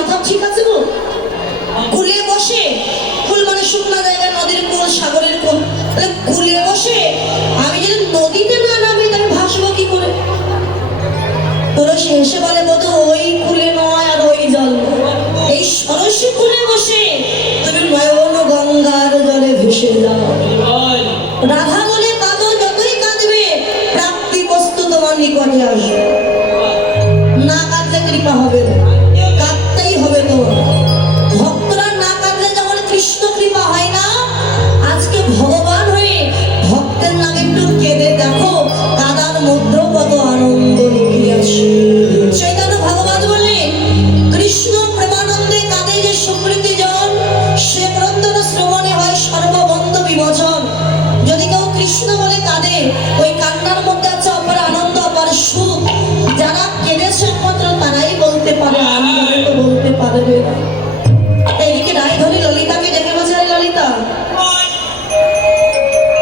মাথা ঠিক আছে গো? কুলে বসে, কুল মানে শুকনো জায়গা, নদীর কুল, সাগরের কুল, তাহলে কুলে বসে আমি যদি নদীতে না নামি তাহলে ভাসবো কি করে? তুলসী হেসে বলে, বধূ ওই কুলে নয় আর ওই জল, এই সরস্বী কুলে বসে তুমি নয়ন গঙ্গার জলে ভেসে যাও। রাধা বলে, কাঁদো, যতই কাঁদবে প্রাপ্তি বস্তু তোমার নিকটে আসবে। না কাঁদলে কৃপা হবে না, কাঁদতেই হবে তোমার। ভক্তরা না কাঁদলে যেমন কৃষ্ণ কৃপা হয় না, আজকে ভগবান হয়ে ভক্তের নামে একটু কেঁদে দেখো, কাদার মধ্যেও কত আনন্দ লুকিয়ে আছে। চৈতন্য ভাগবত বললেন, কৃষ্ণ প্রেমানন্দে কাঁদে যে সুকৃতি জন, সে ক্রন্দন শ্রবণে হয় সর্ববন্ধ বিমোচন। যদি কেউ কৃষ্ণ বলে কাঁদে, ওই কান্নার মধ্যে আছে অপার আনন্দ, অপার সুখ। যারা কেঁদেছে একমাত্র তারাই বলতে পারে, আমি তো বলতে পারবে না। এদিকে রায়ধনী ললিতাকে ডেকে বলছে, ললিতা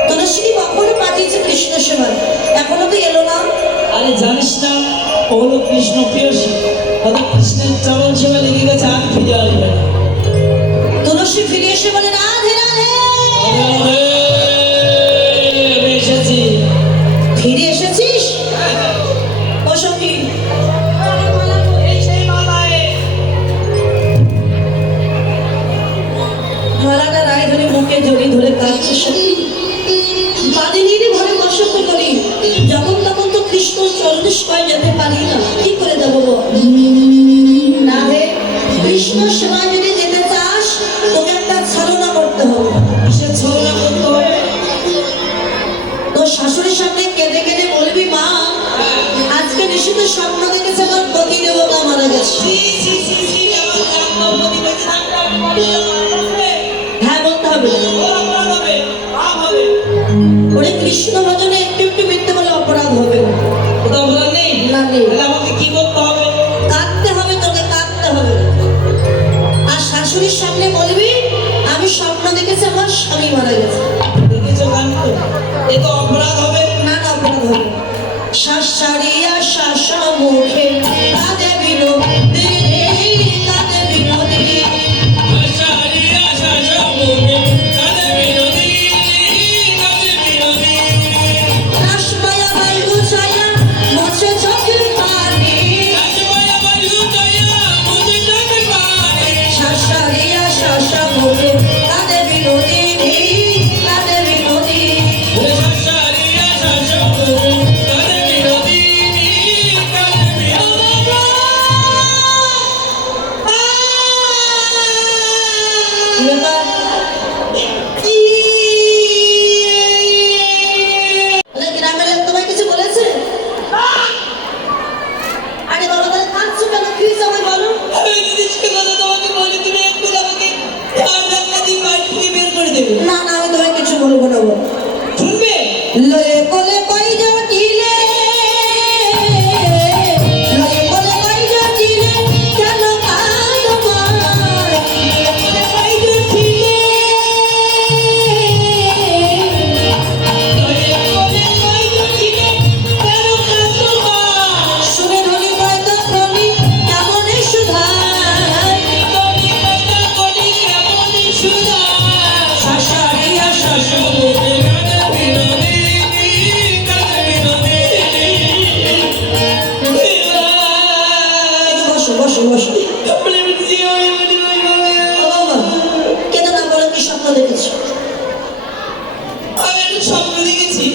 তুলসী কখনো পাঠিয়েছে কৃষ্ণ সেবায়, এখনো তো এলো না। আরে জানিস না, ও হলো কৃষ্ণ প্রিয়সী, হয়তো কৃষ্ণের চরণ সেবা লেগে গেছে, আর ফিরে আসবে না। তুলসী ফিরে এসে বলে, রাধে রাধে, এসেছি। ফিরে এসেছিস? ও সখী, মালাটা রায়ধনী বুকে জড়িয়ে ধরে কাঁদছে। সত্যি বাদিনীর ঘরে বসত করি, যখন তখন তো কৃষ্ণ চরণেশ্বরে যেতে পারি না, কি করে যাবো গো? না রে, কৃষ্ণ সেবায় যদি যেতে চাস তোকে একটা ছলনা করতে হবে। সে ছলনা করতে হবে? তোর শাশুড়ির সামনে কেঁদে কেঁদে বলবি, মা আজকে নিশ্চিত স্বপ্ন দেখেছে আমার পতি দেবতা মারা গেছে। হ্যাঁ বলতে হবে। ওরে কৃষ্ণ ভজনে একটু একটু মিথ্যে বলে অপরাধ হবে না। কোথাও অপরাধ নেই? না নেই। আমাকে কি করতে হবে? কাঁদতে হবে, তোকে কাঁদতে হবে। আর শাশুড়ির সামনে বলবি, আমি স্বপ্ন দেখেছি আমার স্বামী মারা গেছে। দেখেছো গান তো, এ তো অপরাধ হবে না। না অপরাধ হবে। শাশুড়িয়া শাসা মুখে কাঁদে বিনোদী, কাঁদে বিনোদী। রাসমায়া বায়ু ছায়া মোছে চোখের পানি, শাশুড়িয়া শাসা মুখে কাঁদে বিনোদী, কাঁদে বিনোদী। গ্রামের লোক তোমায় কিছু বলেছে? আরে বাবা, তাহলে কাঁদছো কেন? কি হয়েছে আমায় বলো। তোমাকে বলি, তুমি একটু আমাকে বাড়ি থেকে বের করে দেবে। না না, আমি তোমায় কিছু বলবো না গো। শুনবে? লয়ে কোলে কই জটিলে, লয়ে কোলে কই জটিলে, কেন কাঁদো মা? লয়ে কোলে কই জটিলে, শুনে ধনী কয় তখনই কেমনে সুধায়, শাশুড়িয়া শাশুড়ি। বসো বসো বসো। ও বাবা, কেঁদো না, বলো কি স্বপ্ন দেখেছো? আমি একটা স্বপ্ন দেখেছি।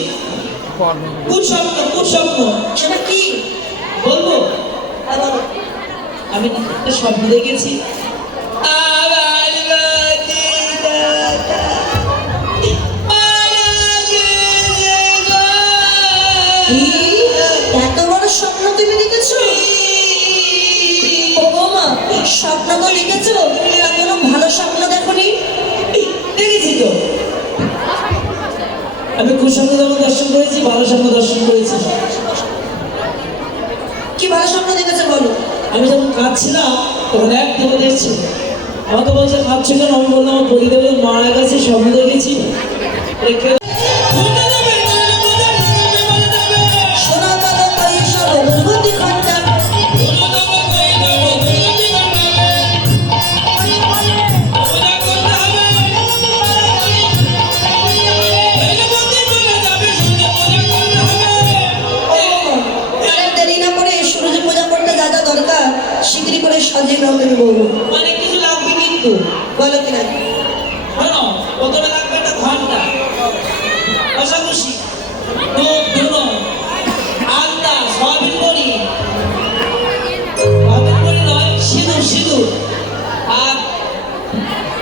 কুস্বপ্ন। সেটা কি বলবো? বলো। আমি একটা স্বপ্ন দেখেছি। এত বড় স্বপ্ন তুমি দেখেছো? ও বৌমা, স্বপ্ন তো দেখেছো, তা কোনো ভালো স্বপ্ন দেখোনি? দেখেছি তো। আমি কুস্বপ্ন যেমন দর্শন করেছি, ভালো স্বপ্ন দর্শন করেছি। কি ভালো স্বপ্ন দেখেছো বলো। আমি যখন কাঁদছিলাম তখন এক দেবতা এসেছিল, আমাকে বলছে কাঁদছো কেন? আমি বললাম আমার পরিদেবতা মারা গেছে, স্বপ্ন দেখেছি। কিন্তু বলো কি না? শোনো, প্রথমে লাগবে একটা ঘন্টা, কষাকষি, দুধ, ধুনো, আলতা, সয়াবিন বড়ি, সয়াবিন বড়ি নয়, সিঁদুর, সিঁদুর, আর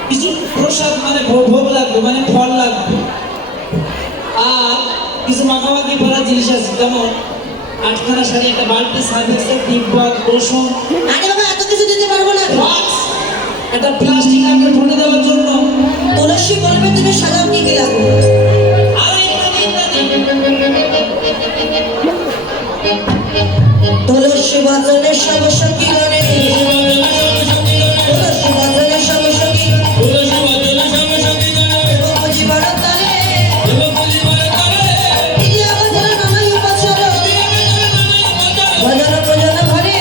কিছু প্রসাদ মানে ভোগ লাগবে, মানে ফল লাগবে, আর কিছু মাখামাখি করার জিনিস আছে, যেমন আটখানা শাড়ি, একটা বালতি, সার্ভিসের ডিব্বা, রসুন, আরে বাবা এত কিছু দিতে পারবো না। বক্স, একটা প্লাস্টিক লাগবে ঠোঁটে দেওয়ার জন্য, তুলসী বলবে তুমি সাজাও কি কি লাগবে। আর ইত্যাদি ইত্যাদি। তুলসী বাজারে সবসখী গণে, তুলসী বাজারে সবসখী দেবপুজি বারতারে, ইদিয়া বাজারে নানাই উপাচার, ভজন ভজন ঘরে,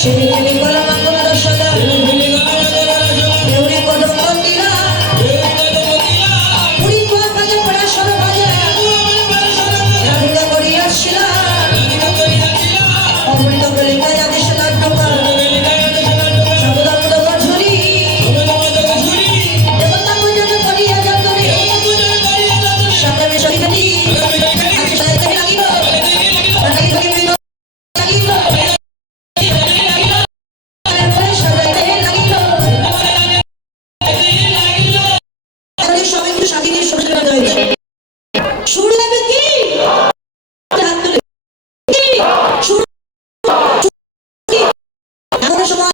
শ্রী দেবী কর মঙ্গল দশদা, দেউরি কদম মন্দিরা, পুরী কুয়া কাজে পড়া সর বাজে, রাধিকা করিয়াছিলা, অমৃত কলিকা জাতিস নাট্যকার, সবদামুদক ঝুরি, দেবতা পূজন করিয়া যতনে, সকলে সহিতি, আমি সাহিত্য লাগিল, রাগি ধরি মৃগ লাগিল, তারপরে সাজাইতে লাগিল, তারপরে সবাই একটু স্বাধীনের সুর করে হয়েছে। সুর লাগবে কি? হাত তুলে। কি? সুর কি? এমন সময়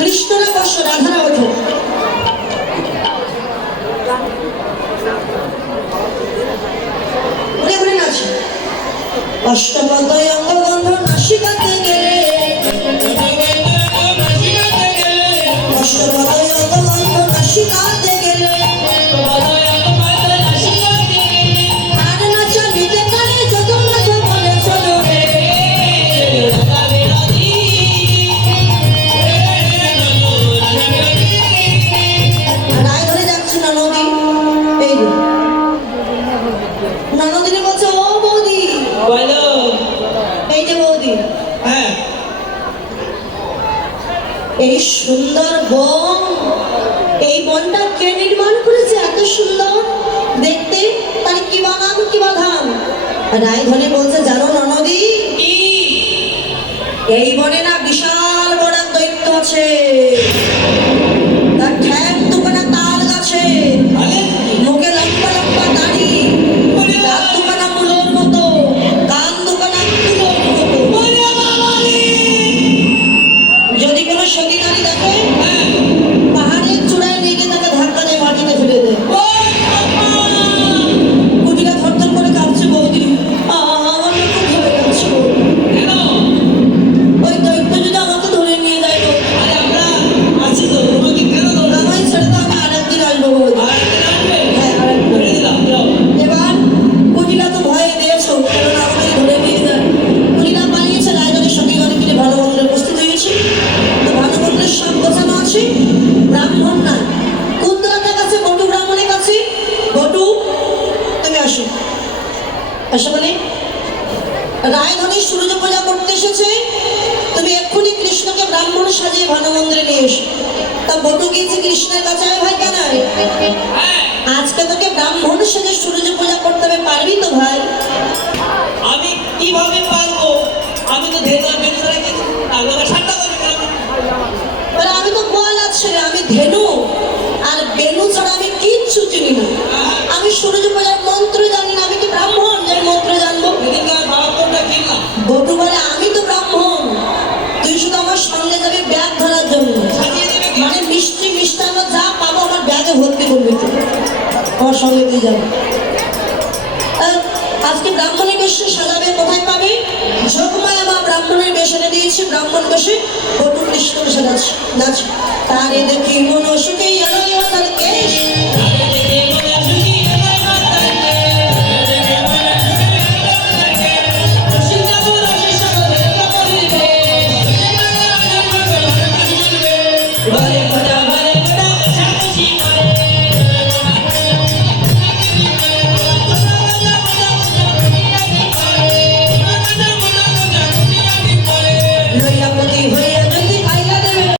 কৃষ্ণরা বর্ষ রাধারা ওঠো। ঘুরে ঘুরে নাচ। অষ্টপদয় অঙ্গবন্ধ নাসিকাতে গেলে, অষ্টপদয় অঙ্গবন্ধ নাসিকাতে গেলে, আর নাচা নিতে পারে যত নাচ বলে চলো রে। এই সুন্দর বন, এই বনটা কে নির্মাণ করেছে এত সুন্দর দেখতে? তার কি বানাম কি বাধাম? রায়ধনী বলছে, জানো ননদী, কি? এই বনে না বিশাল বড় এক দৈত্য আছে। তার ঠ্যাং দুখানা তাল গাছে, বলেন কি? মুখে লম্বা লম্বা দাড়ি, ওরে দাঁত দুখানা মুলোর মতো, কান দুখানা কুলোর মতো। ওরে বাবা রে! যদি কোনো সতী নারী দেখে, হ্যাঁ। পাহাড়ের চূড়ায় নিয়ে গিয়ে তাকে ধাক্কা দিয়ে মাটিতে ফেলে দেয়। ওরে বাবা! কুটিরা থরথর করে কাঁপছে, বৌদি আমার না খুব ভয় কাঁপছে বৌদি। কেন? ওই দৈত্য যদি আমাকে ধরে নিয়ে যায় গো, আরে আমরা আছি তো, তোমাকে কেন ধরবো? আমায় ছেড়ে তো আমি আরেকদিন আসবো বৌদি। আর একদিন আসবে? হ্যাঁ, আরেকদিন। ধরে দিলাম, যাও। এবার কুটিলা তো ভয়ে দিয়েছো, কারণ আমাকে ধরে নিয়ে যায়। কুটিলা পালিয়েছে, রায়গণের সঙ্গে গণে মিলে ভালো মন্দিরে উপস্থিত হয়েছে। তো ভালো মন্দিরের সব গোছানো আছে, ব্রাহ্মণ নাই। কুন্দ্রাটার কাছে, বটু ব্রাহ্মণের কাছে, বটু তুমি আসো। আসো মানে রায়ধনী সূর্য পূজা করতে এসেছে, তুমি এক্ষুনি কৃষ্ণকে ব্রাহ্মণ সাজিয়ে ভানু মন্দিরে নিয়ে এসো। তা বটু গিয়েছে কৃষ্ণের কাছে, "আয় ভাই কেন আয়? হ্যাঁ, আজকে তোকে ব্রাহ্মণ সেজে সূর্য পূজা করতে হবে, পারবি তো ভাই?" আমি কিভাবে পারবো? আমি তো ধেনুয়া বেনু ছাড়া কিছু আগে ঠান্ডা করবে কেন? বলে, আমি তো গোয়ালা ছেলে, আমি ধেনু আর বেনু ছাড়া আমি কিচ্ছু চিনি না। আমি সূর্য পূজার মন্ত্র জানি না, আমি কি ব্রাহ্মণ যে আমি মন্ত্র জানবো? এদিনকার বাবা কোনটা কিনলাম? বটু বলে, আমি তো ব্রাহ্মণ, তুই শুধু আমার সঙ্গে যাবি ব্যাগ ধরার জন্য। সাজিয়ে দেবে কি? মানে মিষ্টি মিষ্টান্ন যা পাবো আমার ব্যাগে ভর্তি করবি তুই, আমার সঙ্গে তুই যাবি। আজকে ব্রাহ্মণের বেশে সাজাবে, কোথায় পাবে? যোগমায়া মা ব্রাহ্মণের বেশ এনে দিয়েছি, ব্রাহ্মণ বেশে বটু কৃষ্ণ সাজাচ্ছে নাচ। তারে দেখি মন সুখে